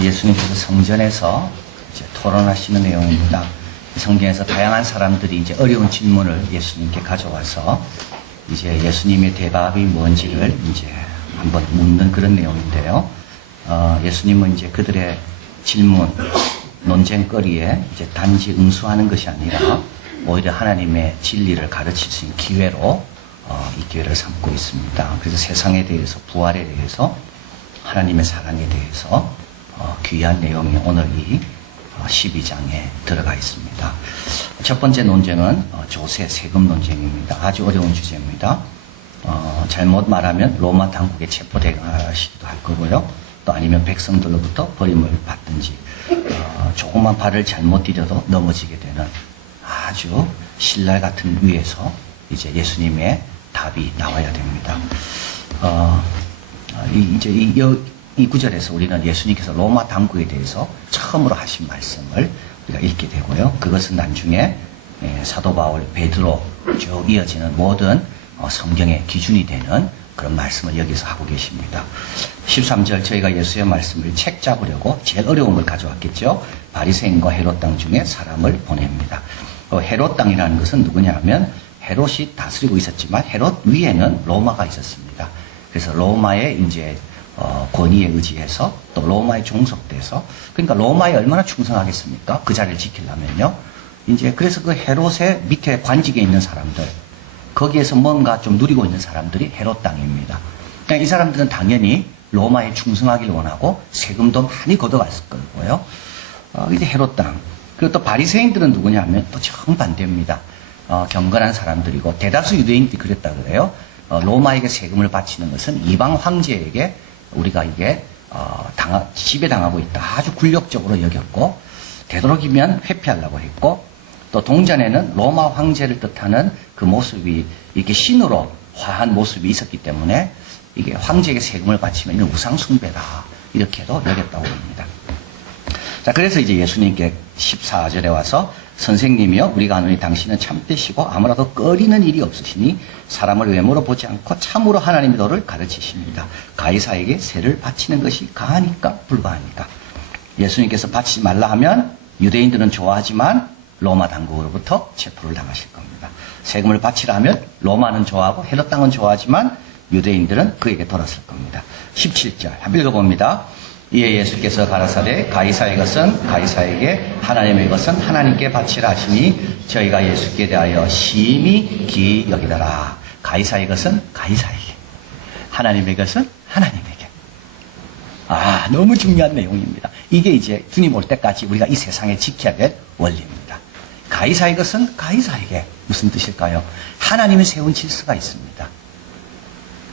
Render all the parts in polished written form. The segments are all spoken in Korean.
예수님께서 성전에서 이제 토론하시는 내용입니다. 성경에서 다양한 사람들이 이제 어려운 질문을 예수님께 가져와서 이제 예수님의 대답이 뭔지를 이제 한번 묻는 그런 내용인데요. 예수님은 이제 그들의 질문, 논쟁거리에 이제 단지 응수하는 것이 아니라 오히려 하나님의 진리를 가르칠 수 있는 기회로 이 기회를 삼고 있습니다. 그래서 세상에 대해서, 부활에 대해서, 하나님의 사랑에 대해서 귀한 내용이 오늘 이 12장에 들어가 있습니다. 첫 번째 논쟁은 조세 세금 논쟁입니다. 아주 어려운 주제입니다. 잘못 말하면 로마 당국에 체포되기도 할 거고요. 또 아니면 백성들로부터 버림을 받든지 조금만 발을 잘못 디뎌도 넘어지게 되는 아주 신랄 같은 위에서 이제 예수님의 답이 나와야 됩니다. 이 구절에서 우리는 예수님께서 로마 당국에 대해서 처음으로 하신 말씀을 우리가 읽게 되고요. 그것은 나중에 사도 바울, 베드로 쭉 이어지는 모든 성경의 기준이 되는 그런 말씀을 여기서 하고 계십니다. 13절 저희가 예수의 말씀을 책 잡으려고 제일 어려운 걸 가져왔겠죠. 바리새인과 헤롯 땅 중에 사람을 보냅니다. 헤롯 땅이라는 것은 누구냐 하면 헤롯이 다스리고 있었지만 헤롯 위에는 로마가 있었습니다. 그래서 로마의 이제 권위에 의지해서 또 로마에 종속돼서 그러니까 로마에 얼마나 충성하겠습니까? 그 자리를 지키려면요. 이제 그래서 그 헤롯의 밑에 관직에 있는 사람들 거기에서 뭔가 좀 누리고 있는 사람들이 헤롯 땅입니다. 그러니까 이 사람들은 당연히 로마에 충성하기를 원하고 세금도 많이 걷어갔을 거고요. 이제 헤롯 땅. 그리고 또 바리새인들은 누구냐 하면 또 정반대입니다. 경건한 사람들이고 대다수 유대인들이 그랬다 그래요. 로마에게 세금을 바치는 것은 이방 황제에게 우리가 이게 지배당하고 있다. 아주 굴욕적으로 여겼고 되도록이면 회피하려고 했고 또 동전에는 로마 황제를 뜻하는 그 모습이 이렇게 신으로 화한 모습이 있었기 때문에 이게 황제에게 세금을 바치면 이건 우상숭배다. 이렇게도 여겼다고 합니다. 자, 그래서 이제 예수님께 14절에 와서 선생님이여 우리가 아노니 당신은 참되시고 아무라도 꺼리는 일이 없으시니 사람을 외모로 보지 않고 참으로 하나님의 도를 가르치십니다. 가이사에게 세를 바치는 것이 가하니까 불가하니까. 예수님께서 바치지 말라 하면 유대인들은 좋아하지만 로마 당국으로부터 체포를 당하실 겁니다. 세금을 바치라 하면 로마는 좋아하고 헤롯 땅은 좋아하지만 유대인들은 그에게 돌았을 겁니다. 17절 한번 읽어봅니다. 이에 예수께서 가라사대 가이사의 것은 가이사에게 하나님의 것은 하나님께 바치라 하시니 저희가 예수께 대하여 심히 기이 여기더라. 가이사의 것은 가이사에게 하나님의 것은 하나님에게. 너무 중요한 내용입니다. 이게 이제 주님 올 때까지 우리가 이 세상에 지켜야 될 원리입니다. 가이사의 것은 가이사에게. 무슨 뜻일까요? 하나님이 세운 질서가 있습니다.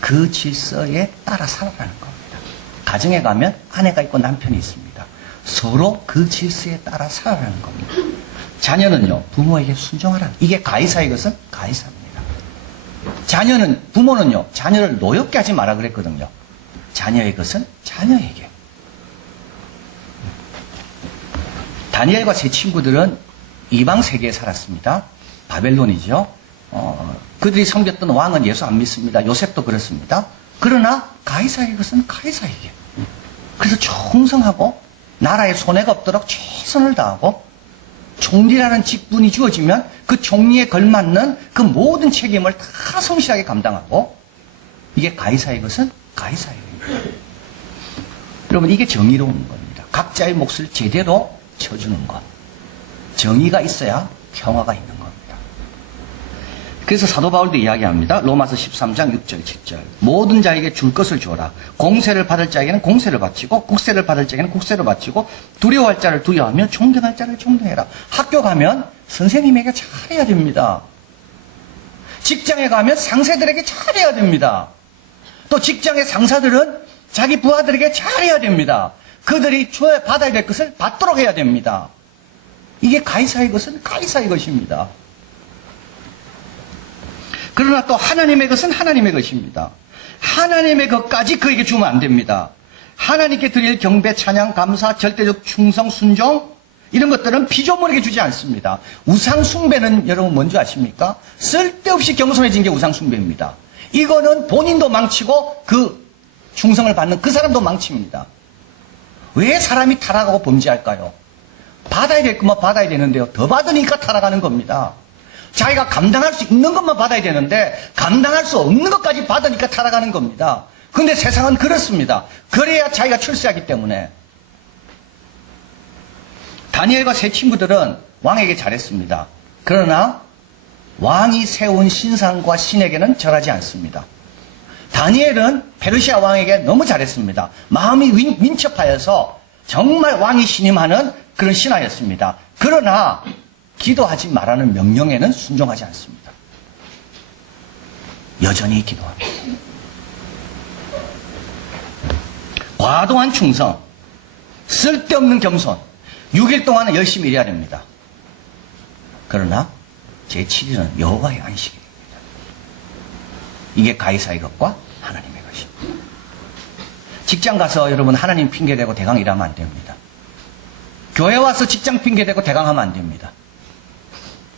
그 질서에 따라 살아가는 겁니다. 가정에 가면 아내가 있고 남편이 있습니다. 서로 그 질서에 따라 살아가는 겁니다. 자녀는요, 부모에게 순종하라. 이게 가이사의 것은 가이사입니다. 부모는요, 자녀를 노엽게 하지 마라 그랬거든요. 자녀의 것은 자녀에게. 다니엘과 세 친구들은 이방 세계에 살았습니다. 바벨론이죠. 그들이 섬겼던 왕은 예수 안 믿습니다. 요셉도 그렇습니다. 그러나 가이사의 것은 가이사에게. 그래서 충성하고 나라에 손해가 없도록 최선을 다하고 총리라는 직분이 주어지면 그 총리에 걸맞는 그 모든 책임을 다 성실하게 감당하고 이게 가이사의 것은 가이사에게. 여러분 이게 정의로운 겁니다. 각자의 몫을 제대로 쳐주는 것. 정의가 있어야 평화가 있는 겁니다. 그래서 사도 바울도 이야기합니다. 로마서 13장 6절 7절 모든 자에게 줄 것을 주어라. 공세를 받을 자에게는 공세를 바치고 국세를 받을 자에게는 국세를 바치고 두려워할 자를 두려워하며 존경할 자를 존경해라. 학교 가면 선생님에게 잘해야 됩니다. 직장에 가면 상사들에게 잘해야 됩니다. 또 직장의 상사들은 자기 부하들에게 잘해야 됩니다. 그들이 줘야 받아야 될 것을 받도록 해야 됩니다. 이게 가이사의 것은 가이사의 것입니다. 그러나 또 하나님의 것은 하나님의 것입니다. 하나님의 것까지 그에게 주면 안 됩니다. 하나님께 드릴 경배, 찬양, 감사, 절대적 충성, 순종 이런 것들은 피조물에게 주지 않습니다. 우상숭배는 여러분 뭔지 아십니까? 쓸데없이 겸손해진 게 우상숭배입니다. 이거는 본인도 망치고 그 충성을 받는 그 사람도 망칩니다. 왜 사람이 타락하고 범죄할까요? 받아야 될 것만 받아야 되는데요. 더 받으니까 타락하는 겁니다. 자기가 감당할 수 있는 것만 받아야 되는데 감당할 수 없는 것까지 받으니까 타락하는 겁니다. 그런데 세상은 그렇습니다. 그래야 자기가 출세하기 때문에. 다니엘과 세 친구들은 왕에게 잘했습니다. 그러나 왕이 세운 신상과 신에게는 절하지 않습니다. 다니엘은 페르시아 왕에게 너무 잘했습니다. 마음이 민첩하여서 정말 왕이 신임하는 그런 신하였습니다. 그러나 기도하지 말라는 명령에는 순종하지 않습니다. 여전히 기도합니다. 과도한 충성, 쓸데없는 겸손, 6일 동안은 열심히 일해야 됩니다. 그러나 제7일은 여호와의 안식일입니다. 이게 가이사의 것과 하나님의 것입니다. 직장 가서 여러분 하나님 핑계대고 대강 일하면 안 됩니다. 교회 와서 직장 핑계대고 대강 하면 안 됩니다.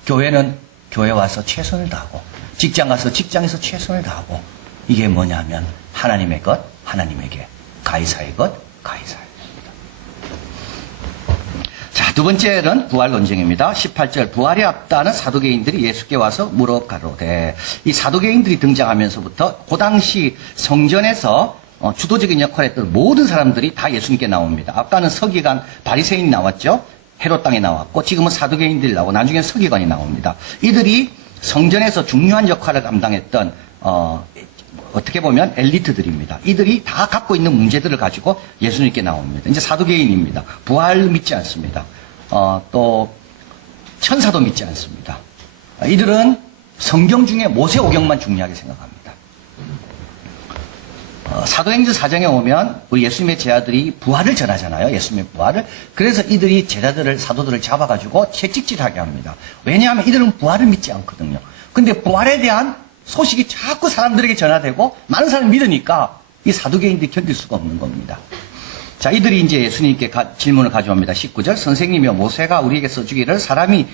교회는 교회 와서 최선을 다하고 직장 가서 직장에서 최선을 다하고 이게 뭐냐면 하나님의 것 하나님에게 가이사의 것 가이사에게. 자, 두 번째는 부활 논쟁입니다. 18절 부활이 없다는 사두개인들이 예수께 와서 물어 가로되. 이 사두개인들이 등장하면서부터 그 당시 성전에서 주도적인 역할을 했던 모든 사람들이 다 예수님께 나옵니다. 아까는 서기관 바리새인이 나왔죠. 헤롯 땅에 나왔고 지금은 사두개인들이 나오고 나중에 서기관이 나옵니다. 이들이 성전에서 중요한 역할을 감당했던 어떻게 보면 엘리트들입니다. 이들이 다 갖고 있는 문제들을 가지고 예수님께 나옵니다. 이제 사두개인입니다. 부활 믿지 않습니다. 또 천사도 믿지 않습니다. 이들은 성경 중에 모세오경만 중요하게 생각합니다. 사도행전 4장에 오면 우리 예수님의 제자들이 부활을 전하잖아요. 예수님의 부활을. 그래서 이들이 제자들을 사도들을 잡아가지고 채찍질하게 합니다. 왜냐하면 이들은 부활을 믿지 않거든요. 근데 부활에 대한 소식이 자꾸 사람들에게 전화되고 많은 사람이 믿으니까 이 사두개인들이 견딜 수가 없는 겁니다. 자, 이들이 이제 예수님께 질문을 가져옵니다. 19절 선생님이여 모세가 우리에게 써주기를 사람이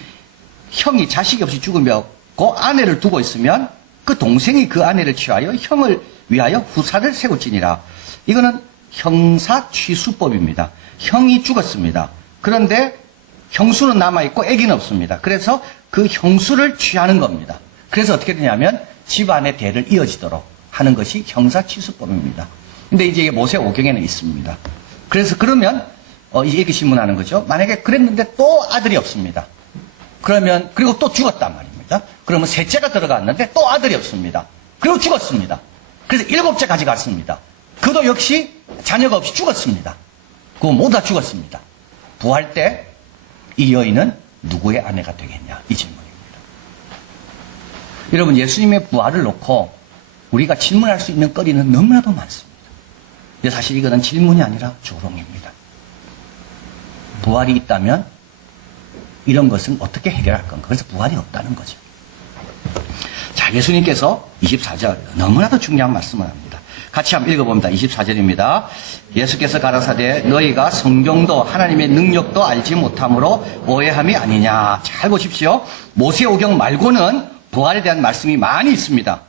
형이 자식이 없이 죽으며 그 아내를 두고 있으면 그 동생이 그 아내를 취하여 형을 위하여 후사를 세울지니라. 이거는 형사 취수법입니다. 형이 죽었습니다. 그런데 형수는 남아있고 아기는 없습니다. 그래서 그 형수를 취하는 겁니다. 그래서 어떻게 되냐면 집안의 대를 이어지도록 하는 것이 형사취수법입니다. 근데 이제 모세오경에는 있습니다. 그래서 그러면 이렇게 신문하는 거죠. 만약에 그랬는데 또 아들이 없습니다. 그러면 그리고 또 죽었단 말입니다. 그러면 셋째가 들어갔는데 또 아들이 없습니다. 그리고 죽었습니다. 그래서 7째 가져갔습니다. 그도 역시 자녀가 없이 죽었습니다. 그거 모두 다 죽었습니다. 부활 때 이 여인은 누구의 아내가 되겠냐 이 질문입니다. 여러분 예수님의 부활을 놓고 우리가 질문할 수 있는 거리는 너무나도 많습니다. 근데 사실 이거는 질문이 아니라 조롱입니다. 부활이 있다면 이런 것은 어떻게 해결할 건가? 그래서 부활이 없다는 거죠. 자, 예수님께서 24절 너무나도 중요한 말씀을 합니다. 같이 한번 읽어봅니다. 24절입니다. 예수께서 가라사대 너희가 성경도 하나님의 능력도 알지 못함으로 오해함이 아니냐. 잘 보십시오. 모세오경 말고는 부활에 대한 말씀이 많이 있습니다.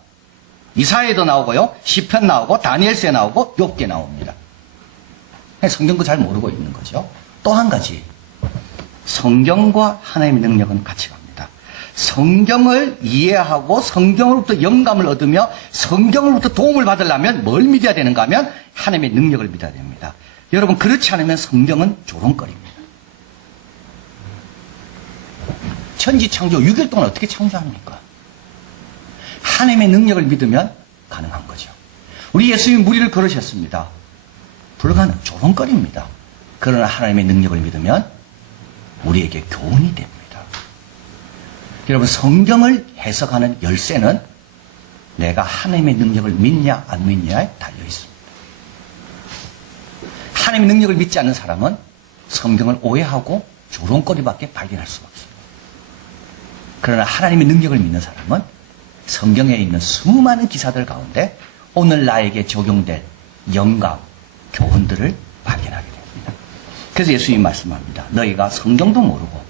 이사야에도 나오고요. 시편 나오고 다니엘서에 나오고 욥기에 나옵니다. 성경도 잘 모르고 있는 거죠. 또 한 가지 성경과 하나님의 능력은 같이 갑니다. 성경을 이해하고 성경으로부터 영감을 얻으며 성경으로부터 도움을 받으려면 뭘 믿어야 되는가 하면 하나님의 능력을 믿어야 됩니다. 여러분 그렇지 않으면 성경은 조롱거리입니다. 천지창조 6일 동안 어떻게 창조합니까? 하나님의 능력을 믿으면 가능한 거죠. 우리 예수님이 무리를 걸으셨습니다. 불가능, 조롱거리입니다. 그러나 하나님의 능력을 믿으면 우리에게 교훈이 됩니다. 여러분 성경을 해석하는 열쇠는 내가 하나님의 능력을 믿냐 안 믿냐에 달려 있습니다. 하나님의 능력을 믿지 않는 사람은 성경을 오해하고 조롱거리밖에 발견할 수가 없습니다. 그러나 하나님의 능력을 믿는 사람은 성경에 있는 수많은 기사들 가운데 오늘 나에게 적용될 영감, 교훈들을 발견하게 됩니다. 그래서 예수님이 말씀합니다. 너희가 성경도 모르고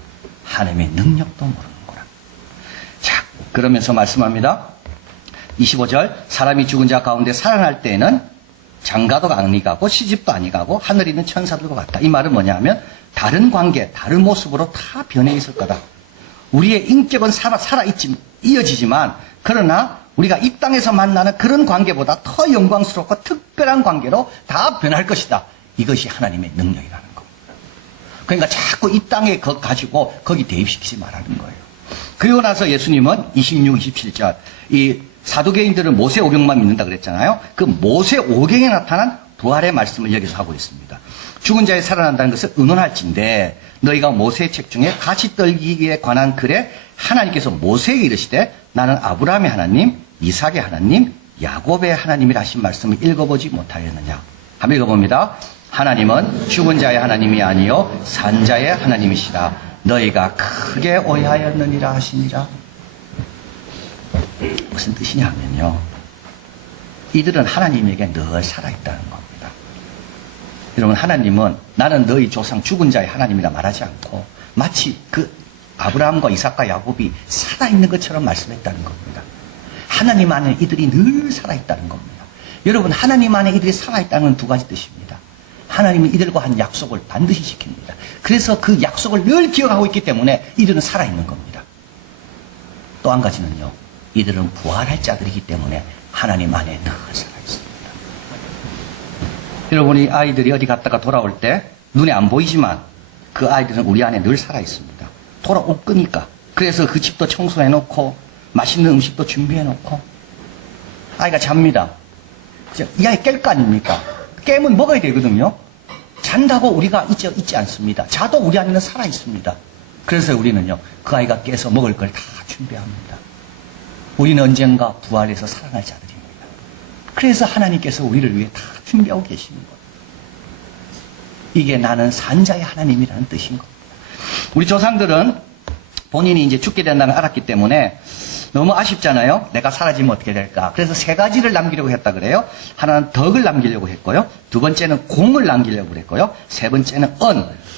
하나님의 능력도 모르는구나. 자, 그러면서 말씀합니다. 25절 사람이 죽은 자 가운데 살아날 때에는 장가도 아니 가고 시집도 아니 가고 하늘에 있는 천사들과 같다. 이 말은 뭐냐면 다른 관계, 다른 모습으로 다 변해 있을 거다. 우리의 인격은 이어지지만 그러나 우리가 이 땅에서 만나는 그런 관계보다 더 영광스럽고 특별한 관계로 다 변할 것이다. 이것이 하나님의 능력이라는 겁니다. 그러니까 자꾸 이 땅에 것 가지고 거기 대입시키지 말라는 거예요. 그리고 나서 예수님은 26, 27절 이 사두개인들은 모세 오경만 믿는다 그랬잖아요. 그 모세 오경에 나타난 부활의 말씀을 여기서 하고 있습니다. 죽은 자에 살아난다는 것을 의논할진대 너희가 모세의 책 중에 가시 떨기에 관한 글에 하나님께서 모세에게 이르시되 나는 아브라함의 하나님, 이삭의 하나님, 야곱의 하나님이라 하신 말씀을 읽어보지 못하였느냐. 한번 읽어봅니다. 하나님은 죽은 자의 하나님이 아니요 산 자의 하나님이시라. 너희가 크게 오해하였느니라 하시니라. 무슨 뜻이냐 하면요. 이들은 하나님에게 늘 살아있다는 겁니다. 여러분 하나님은 나는 너희 조상 죽은 자의 하나님이라 말하지 않고 마치 그 아브라함과 이삭과 야곱이 살아있는 것처럼 말씀했다는 겁니다. 하나님 안에 이들이 늘 살아있다는 겁니다. 여러분 하나님 안에 이들이 살아있다는 건 두 가지 뜻입니다. 하나님은 이들과 한 약속을 반드시 지킵니다. 그래서 그 약속을 늘 기억하고 있기 때문에 이들은 살아있는 겁니다. 또 한 가지는요. 이들은 부활할 자들이기 때문에 하나님 안에 늘 살아있습니다. 여러분이 아이들이 어디 갔다가 돌아올 때 눈에 안 보이지만 그 아이들은 우리 안에 늘 살아있습니다. 돌아올 거니까. 그래서 그 집도 청소해놓고 맛있는 음식도 준비해놓고 아이가 잡니다. 이 아이 깰 거 아닙니까? 깨면 먹어야 되거든요. 잔다고 우리가 있지 않습니다. 자도 우리 안에는 살아있습니다. 그래서 우리는요 그 아이가 깨서 먹을 걸 다 준비합니다. 우리는 언젠가 부활해서 살아날 자들입니다. 그래서 하나님께서 우리를 위해 다 준비하고 계시는 거예요. 이게 나는 산자의 하나님이라는 뜻인 겁니다. 우리 조상들은 본인이 이제 죽게 된다는 걸 알았기 때문에 너무 아쉽잖아요. 내가 사라지면 어떻게 될까. 그래서 세 가지를 남기려고 했다 그래요. 하나는 덕을 남기려고 했고요. 두 번째는 공을 남기려고 했고요. 세 번째는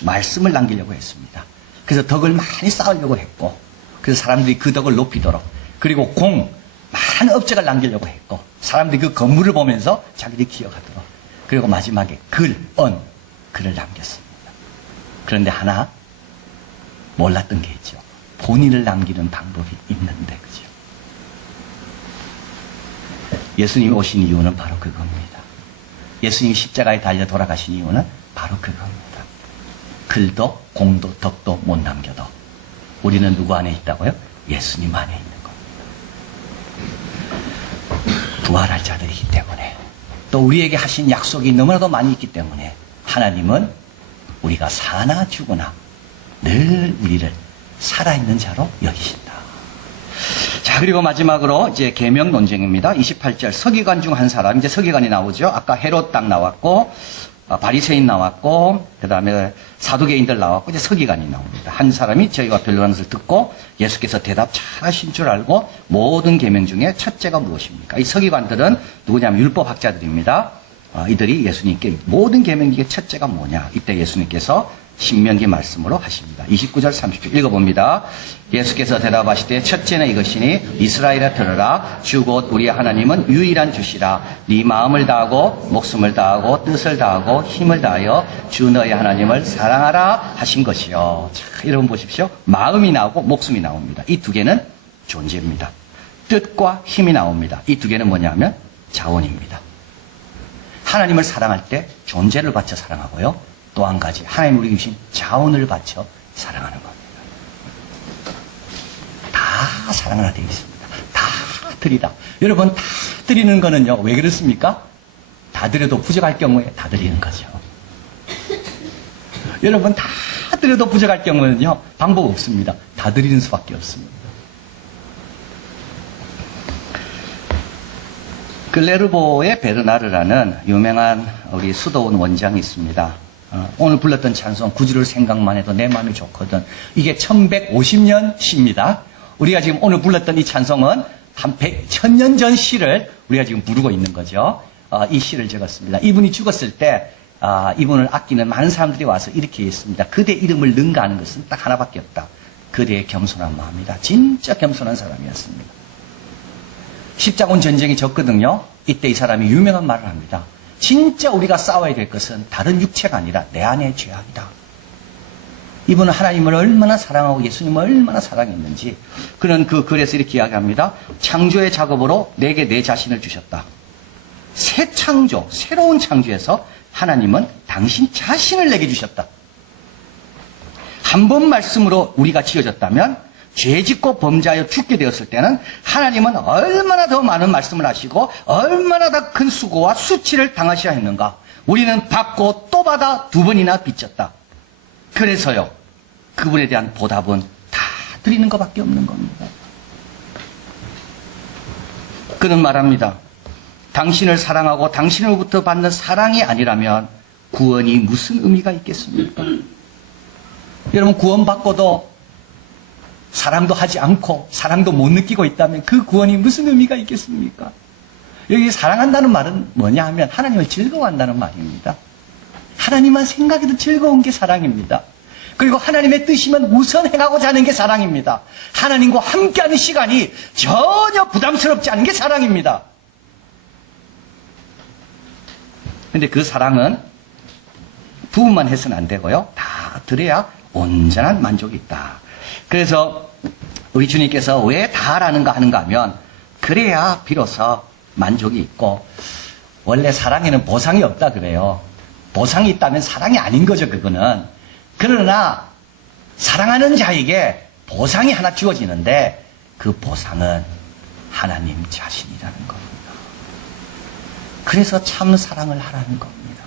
말씀을 남기려고 했습니다. 그래서 덕을 많이 쌓으려고 했고 그래서 사람들이 그 덕을 높이도록 그리고 많은 업적을 남기려고 했고 사람들이 그 건물을 보면서 자기들이 기억하도록 그리고 마지막에 글을 남겼습니다. 그런데 하나 몰랐던 게 있죠. 본인을 남기는 방법이 있는데 그죠? 예수님이 오신 이유는 바로 그겁니다. 예수님이 십자가에 달려 돌아가신 이유는 바로 그겁니다. 글도 공도 덕도 못 남겨도 우리는 누구 안에 있다고요? 예수님 안에 있는 겁니다. 부활할 자들이기 때문에 또 우리에게 하신 약속이 너무나도 많이 있기 때문에 하나님은 우리가 사나 죽으나 늘 우리를 살아있는 자로 여기신다. 자, 그리고 마지막으로 이제 계명 논쟁입니다. 28절 서기관 중 한 사람, 이제 서기관이 나오죠. 아까 헤롯 당 나왔고 바리새인 나왔고 그 다음에 사두개인들 나왔고 이제 서기관이 나옵니다. 한 사람이 저희가 변론하는 것을 듣고 예수께서 대답 잘하신 줄 알고 모든 계명 중에 첫째가 무엇입니까? 이 서기관들은 누구냐면 율법학자들입니다. 이들이 예수님께 모든 계명 중에 첫째가 뭐냐? 이때 예수님께서 신명기 말씀으로 하십니다. 29절 30절 읽어봅니다. 예수께서 대답하시되 첫째는 이것이니 이스라엘아 들으라. 주 곧 우리 하나님은 유일한 주시라. 네 마음을 다하고 목숨을 다하고 뜻을 다하고 힘을 다하여 주 너의 하나님을 사랑하라 하신 것이요. 자, 여러분 보십시오. 마음이 나오고 목숨이 나옵니다. 이 두 개는 존재입니다. 뜻과 힘이 나옵니다. 이 두 개는 뭐냐면 자원입니다. 하나님을 사랑할 때 존재를 바쳐 사랑하고요. 또 한 가지 하나님 우리에게 주신 자원을 바쳐 사랑하는 겁니다. 다 사랑하라 되어 있습니다. 다 드리다. 여러분 다 드리는 거는요. 왜 그렇습니까? 다 드려도 부족할 경우에 다 드리는 거죠. 여러분 다 드려도 부족할 경우는요. 방법 없습니다. 다 드리는 수밖에 없습니다. 글레르보의 베르나르라는 유명한 우리 수도원 원장이 있습니다. 오늘 불렀던 찬송 구주를 생각만 해도 내 마음이 좋거든. 이게 1150년 시입니다. 우리가 지금 오늘 불렀던 이 찬송은 한 1000년 전 시를 우리가 지금 부르고 있는 거죠. 이 시를 적었습니다. 이분이 죽었을 때 이분을 아끼는 많은 사람들이 와서 이렇게 했습니다. 그대 이름을 능가하는 것은 딱 하나밖에 없다. 그대의 겸손한 마음이다. 진짜 겸손한 사람이었습니다. 십자군 전쟁이 졌거든요. 이때 이 사람이 유명한 말을 합니다. 진짜 우리가 싸워야 될 것은 다른 육체가 아니라 내 안의 죄악이다. 이분은 하나님을 얼마나 사랑하고 예수님을 얼마나 사랑했는지 그는 그 글에서 이렇게 이야기합니다. 창조의 작업으로 내게 내 자신을 주셨다. 새 창조, 새로운 창조에서 하나님은 당신 자신을 내게 주셨다. 한 번 말씀으로 우리가 지어졌다면 죄 짓고 범죄하여 죽게 되었을 때는 하나님은 얼마나 더 많은 말씀을 하시고 얼마나 더 큰 수고와 수치를 당하셔야 했는가. 우리는 받고 또 받아 두 번이나 빚졌다. 그래서요, 그분에 대한 보답은 다 드리는 것밖에 없는 겁니다. 그는 말합니다. 당신을 사랑하고 당신으로부터 받는 사랑이 아니라면 구원이 무슨 의미가 있겠습니까? 여러분, 구원받고도 사랑도 하지 않고 사랑도 못 느끼고 있다면 그 구원이 무슨 의미가 있겠습니까? 여기 사랑한다는 말은 뭐냐 하면 하나님을 즐거워한다는 말입니다. 하나님만 생각해도 즐거운 게 사랑입니다. 그리고 하나님의 뜻이면 우선 행하고자 하는 게 사랑입니다. 하나님과 함께하는 시간이 전혀 부담스럽지 않은 게 사랑입니다. 근데 그 사랑은 부분만 해서는 안 되고요. 다 드려야 온전한 만족이 있다. 그래서 우리 주님께서 왜 다라는가 하는가 하면 그래야 비로소 만족이 있고, 원래 사랑에는 보상이 없다 그래요. 보상이 있다면 사랑이 아닌 거죠, 그거는. 그러나 사랑하는 자에게 보상이 하나 주어지는데 그 보상은 하나님 자신이라는 겁니다. 그래서 참 사랑을 하라는 겁니다.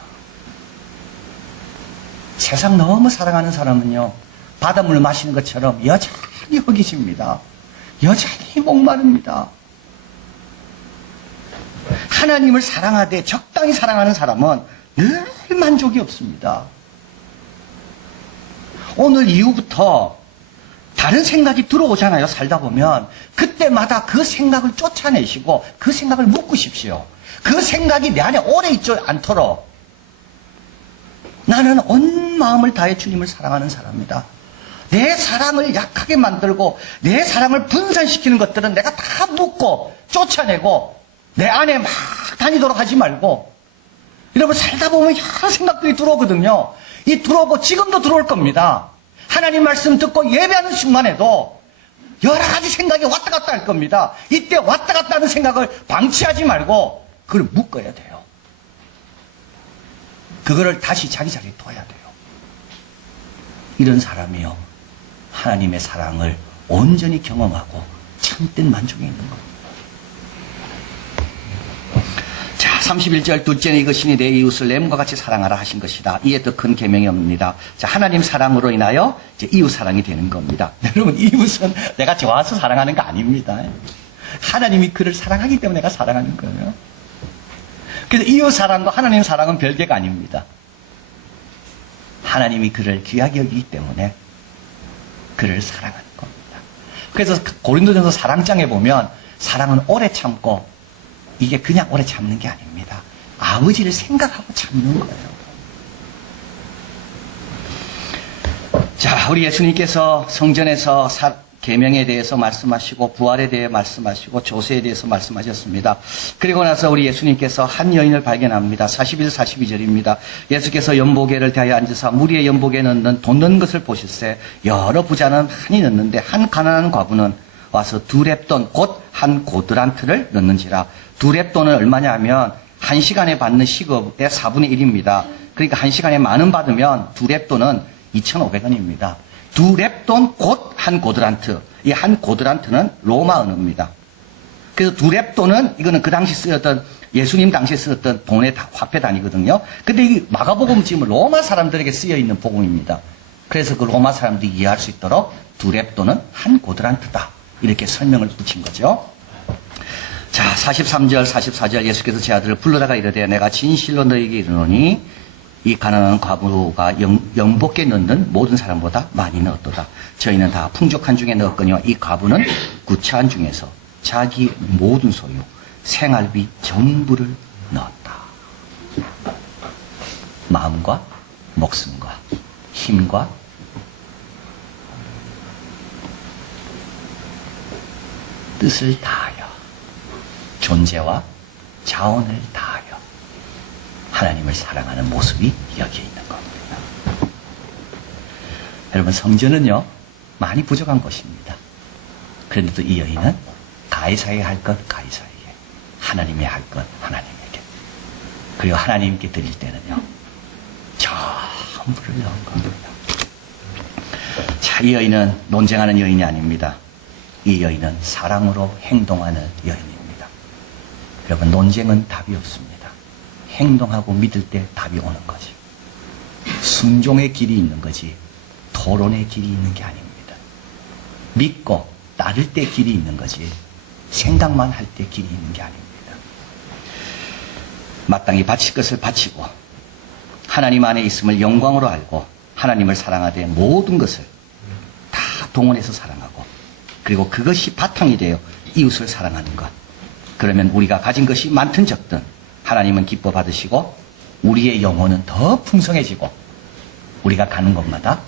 세상 너무 사랑하는 사람은요, 바닷물 마시는 것처럼 여전히 허기집니다. 여전히 목마릅니다. 하나님을 사랑하되 적당히 사랑하는 사람은 늘 만족이 없습니다. 오늘 이후부터 다른 생각이 들어오잖아요. 살다 보면 그때마다 그 생각을 쫓아내시고 그 생각을 묶으십시오. 그 생각이 내 안에 오래 있지 않도록 나는 온 마음을 다해 주님을 사랑하는 사람이다. 내 사랑을 약하게 만들고 내 사랑을 분산시키는 것들은 내가 다 묶고 쫓아내고 내 안에 막 다니도록 하지 말고, 여러분 살다 보면 여러 생각들이 들어오거든요. 이 들어오고 지금도 들어올 겁니다. 하나님 말씀 듣고 예배하는 순간에도 여러 가지 생각이 왔다 갔다 할 겁니다. 이때 왔다 갔다 하는 생각을 방치하지 말고 그걸 묶어야 돼요. 그거를 다시 자기 자리에 둬야 돼요. 이런 사람이요, 하나님의 사랑을 온전히 경험하고 참된 만족이 있는 겁니다. 자, 31절 둘째는 이것이니 내 이웃을 내 몸과 같이 사랑하라 하신 것이다. 이에 더 큰 계명이 없습니다. 자, 하나님 사랑으로 인하여 이제 이웃 사랑이 되는 겁니다. 여러분, 이웃은 내가 좋아서 사랑하는 거 아닙니다. 하나님이 그를 사랑하기 때문에 내가 사랑하는 거예요. 그래서 이웃 사랑과 하나님 사랑은 별개가 아닙니다. 하나님이 그를 귀하게 여기기 때문에 그를 사랑하는 겁니다. 그래서 고린도전서 사랑장에 보면 사랑은 오래 참고, 이게 그냥 오래 참는 게 아닙니다. 아버지를 생각하고 참는 거예요. 자, 우리 예수님께서 성전에서 계명에 대해서 말씀하시고 부활에 대해 말씀하시고 조세에 대해서 말씀하셨습니다. 그리고 나서 우리 예수님께서 한 여인을 발견합니다. 41, 42절입니다. 예수께서 연보계를 대하여 앉으사 무리의 연보계에 넣는 돈 넣는 것을 보실세 여러 부자는 많이 넣는데 한 가난한 과부는 와서 두 렙돈 곧 한 고드란트를 넣는지라. 두 렙돈은 얼마냐 하면 한 시간에 받는 시급의 4분의 1입니다. 그러니까 한 시간에 10,000원 받으면 두 렙돈은 2,500원입니다. 두 렙돈 곧 한 고드란트. 이 한 고드란트는 로마 언어입니다. 그래서 두 렙돈은 이거는 그 당시 쓰였던, 예수님 당시에 쓰였던 돈의 화폐 단위거든요. 근데 이 마가복음 지금 로마 사람들에게 쓰여 있는 복음입니다. 그래서 그 로마 사람들이 이해할 수 있도록 두 렙돈은 한 고드란트다. 이렇게 설명을 붙인 거죠. 자, 43절, 44절 예수께서 제 아들을 불러다가 이르되 내가 진실로 너에게 이르노니 이 가난한 과부가 연복에 넣는 모든 사람보다 많이 넣었도다. 저희는 다 풍족한 중에 넣었거니와 이 과부는 구차한 중에서 자기 모든 소유, 생활비 전부를 넣었다. 마음과 목숨과 힘과 뜻을 다하여, 존재와 자원을 다하여 하나님을 사랑하는 모습이 여기에 있는 겁니다. 여러분, 성전은요 많이 부족한 곳입니다. 그런데도 이 여인은 가이사에게 할 것 가이사에게, 하나님의 할 것 하나님에게, 그리고 하나님께 드릴 때는요 전부를 넣은 겁니다. 자, 이 여인은 논쟁하는 여인이 아닙니다. 이 여인은 사랑으로 행동하는 여인입니다. 여러분, 논쟁은 답이 없습니다. 행동하고 믿을 때 답이 오는 거지. 순종의 길이 있는 거지 토론의 길이 있는 게 아닙니다. 믿고 따를 때 길이 있는 거지 생각만 할 때 길이 있는 게 아닙니다. 마땅히 바칠 것을 바치고 하나님 안에 있음을 영광으로 알고 하나님을 사랑하되 모든 것을 다 동원해서 사랑하고, 그리고 그것이 바탕이 되어 이웃을 사랑하는 것. 그러면 우리가 가진 것이 많든 적든 하나님은 기뻐 받으시고 우리의 영혼은 더 풍성해지고 우리가 가는 곳마다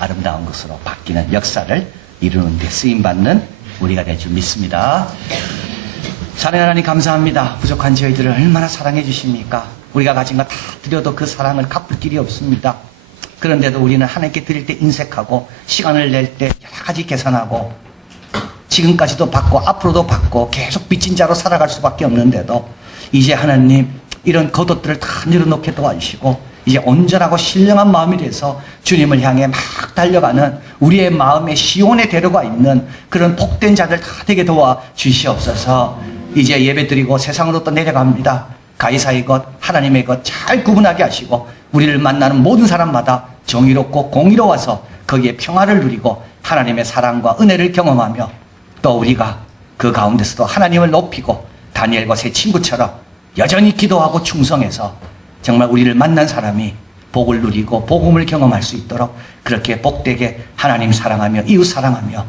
아름다운 것으로 바뀌는 역사를 이루는 데 쓰임받는 우리가 될 줄 믿습니다. 사랑하는 하나님, 감사합니다. 부족한 저희들을 얼마나 사랑해 주십니까? 우리가 가진 거 다 드려도 그 사랑을 갚을 길이 없습니다. 그런데도 우리는 하나님께 드릴 때 인색하고 시간을 낼 때 여러 가지 계산하고 지금까지도 받고 앞으로도 받고 계속 빚진 자로 살아갈 수밖에 없는데도 이제 하나님 이런 겉옷들을 다 내려놓게 도와주시고 이제 온전하고 신령한 마음이 돼서 주님을 향해 막 달려가는 우리의 마음에 시온에 데려가 있는 그런 복된 자들 다 되게 도와주시옵소서. 이제 예배드리고 세상으로 또 내려갑니다. 가이사의 것 하나님의 것 잘 구분하게 하시고 우리를 만나는 모든 사람마다 정의롭고 공의로워서 거기에 평화를 누리고 하나님의 사랑과 은혜를 경험하며 또 우리가 그 가운데서도 하나님을 높이고 다니엘과 세 친구처럼 여전히 기도하고 충성해서 정말 우리를 만난 사람이 복을 누리고 복음을 경험할 수 있도록 그렇게 복되게 하나님 사랑하며 이웃 사랑하며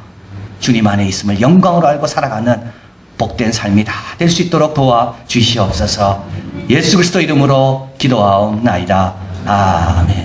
주님 안에 있음을 영광으로 알고 살아가는 복된 삶이 다 될 수 있도록 도와주시옵소서. 예수 그리스도 이름으로 기도하옵나이다. 아멘.